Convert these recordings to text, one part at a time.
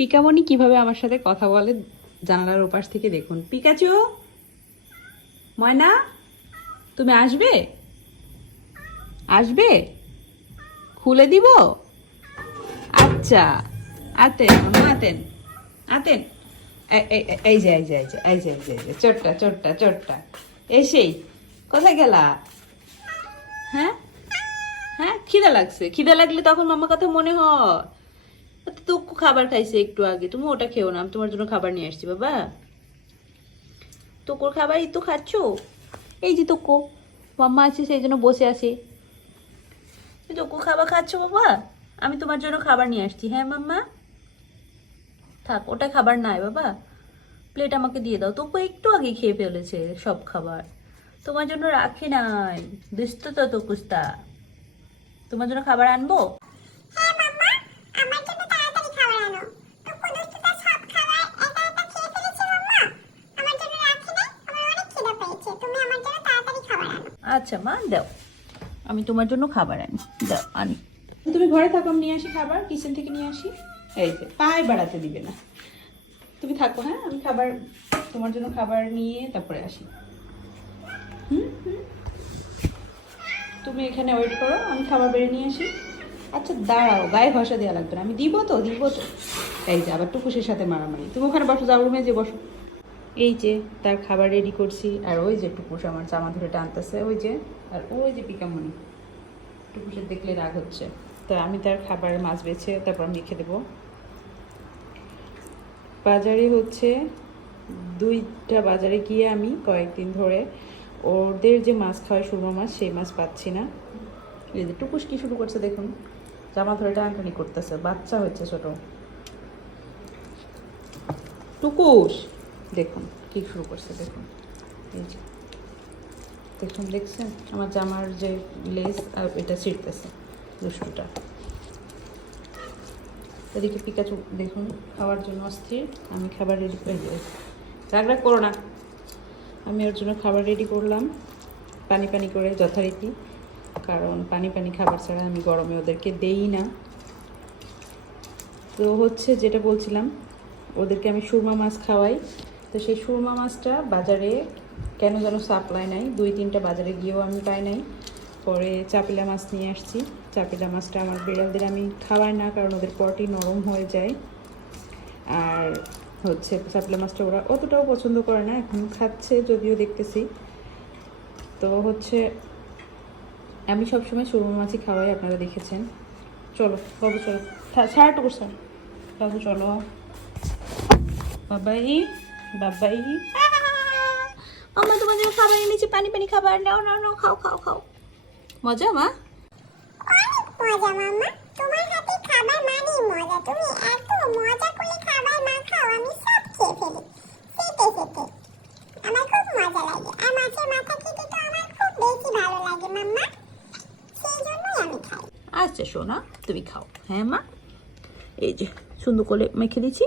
পিকামণি কীভাবে আমার সাথে কথা বলে জানালার ওপাশ থেকে দেখুন। পিকাচু? ময়না? তুমি আসবে? আসবে? খুলে দিব? আচ্ছা। আতেন আতেন। আতেন। এই যে এই যে এই যে এই যে এই যে এই যে চোটটা চোটটা চোটটা এসেই। কোথায় গেলা? হ্যাঁ? হ্যাঁ? খিদে লাগছে। খিদে লাগলে তখন মামা কথা মনে হয়। তো খাবার খাইছে একটু আগে। তুমি ওটা খেও না, আমি তোমার জন্য খাবার নিয়ে আসছি, বাবা। তোকোর খাবারই তো খাচ্ছ? এই যে তোকো, মাম্মা আছে, সেই জন্য বসে আছে। তোকো খাবার খাচ্ছ, বাবা? আমি তোমার জন্য খাবার নিয়ে আসছি হ্যাঁ মাম্মা? থাক, ওটা খাবার নাই, বাবা। প্লেট আমাকে দিয়ে দাও। তোকে একটু আগে খেয়ে ফেলেছে সব খাবার। তোমার জন্য রাখি নাই দিস্ত তো তো কুস্তা। তোমার জন্য খাবার আনব? আচ্ছা মা, দাও। আমি তোমার জন্য খাবার আনি। দাও, আনি। তুমি ঘরে থাকো, আমি নিয়ে আসি খাবার কিচেন থেকে নিয়ে আসি। এই যে পায়ে বাড়াতে দিবে না। তুমি থাকো হ্যাঁ? আমি খাবার, তোমার জন্য খাবার নিয়ে তারপরে আসি। হুম তুমি এখানে ওয়েট করো, আমি খাবার বেড়ে নিয়ে আসি। আচ্ছা দাঁড়াও, গায়ে ঘষা দেওয়া লাগবে না। আমি দিব তো দিব তো। এই যে, আবার টুকুসের সাথে মারামারি। তুমি ওখানে বসো, যাও রুমে যে বসো। এই যে তার খাবার রেডি করছি, আর ওই যে টুকুস আমার জামা ধরে টানতেছে, ওই যে, আর ওই যে পিকামণি টুকুসের দেখলে রাগ হচ্ছে। তো আমি তার খাবার মাছ বেছে তারপর আমি রেখে দেবো। বাজারে হচ্ছে দুইটা বাজারে গিয়ে আমি কয়েকদিন ধরে ওদের যে মাছ খাওয়ায় সুরমা মাছ সেই মাছ পাচ্ছি না। এই যে টুকুস কি শুরু করছে দেখুন। জামা ধরে টানাটানি করতেছে, বাচ্চা হচ্ছে ছোট। টুকুস দেখুন, কি শুরু করছে, দেখুন। এই যে, দেখুন, দেখছেন? আমার জামার যে লেস আর এটা ছিঁড়তেছে দুষ্টুটা এদিকে পিকাচু দেখুন, খাওয়ার জন্য অস্থির। আমি খাবার রেডি রাগ রাগ করো না। আমি ওর জন্য খাবার রেডি করলাম। পানি পানি করে যথারীতি। কারণ পানি পানি খাবার ছাড়া আমি গরমে ওদেরকে দেই না। তো হচ্ছে যেটা বলছিলাম, ওদেরকে আমি সুরমা মাছ খাওয়াই। তো সেই সুরমা মাছটা বাজারে কেন যেন সাপ্লাই নাই। দুই, তিনটা বাজারে গিয়েও আমি পাই নাই। পরে চাপিলা মাছ নিয়ে আসছি। চাপিলা মাছটা আমার বিড়ালদের আমি খাওয়াই না, কারণ ওদের পটি নরম হয়ে যায়। আর হচ্ছে চাপিলা মাছটা ওরা অতটাও পছন্দ করে না, এখন খাচ্ছে যদিও দেখতেছি। তো হচ্ছে আমি সবসময় সুরমা মাছই খাওয়াই, আপনারা দেখেছেন। চলো, বাবু চলো। ছাড় টুকু স্যার বাবু, চলো। বাবাই। বাবাই। আমার তোমার জন্য খাবার এনেছি পানি পানি খাবার। নাও নাও নাও খাও খাও খাও। মজা মা? অনেক মজা মাম্মা তোমার হাতে খাবার মানেই মজা। তুমি এত মজা করে খাবার না খাও আমি সব খেয়ে ফেলি। সেটে সেটে আমার খুব মজা লাগে। আর মাছের মাথা খেতে তো আমার খুব বেশি ভালো লাগে মাম্মা। সেই জন্যই আমি খাই। আচ্ছা সোনা তুমি খাও। হ্যাঁ মা? এই যে সুন্দর করে মেখে দিচ্ছি।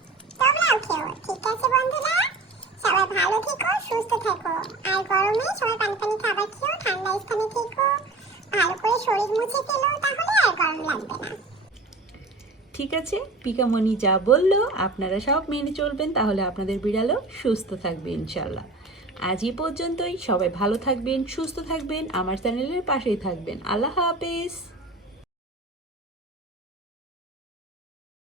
ঠিক আছে বন্ধুরা? সবাই ভালো থেকো, সুস্থ থেকো। আর গরমে সবাই পানি পানি খাবার খেও, ঠান্ডা স্থানে থেকো। ভালো করে শরীর মুছে ফেলো তাহলে আর গরম লাগবে না। ঠিক আছে, পিকামণি যা বলল, আপনারা সব মেনে চলবেন, তাহলে আপনাদের বিড়ালও সুস্থ থাকবে ইনশাল্লাহ। আজ এই পর্যন্তই, সবাই ভালো থাকবেন, সুস্থ থাকবেন, আমার চ্যানেলের পাশেই থাকবেন। আল্লাহ হাফেজ।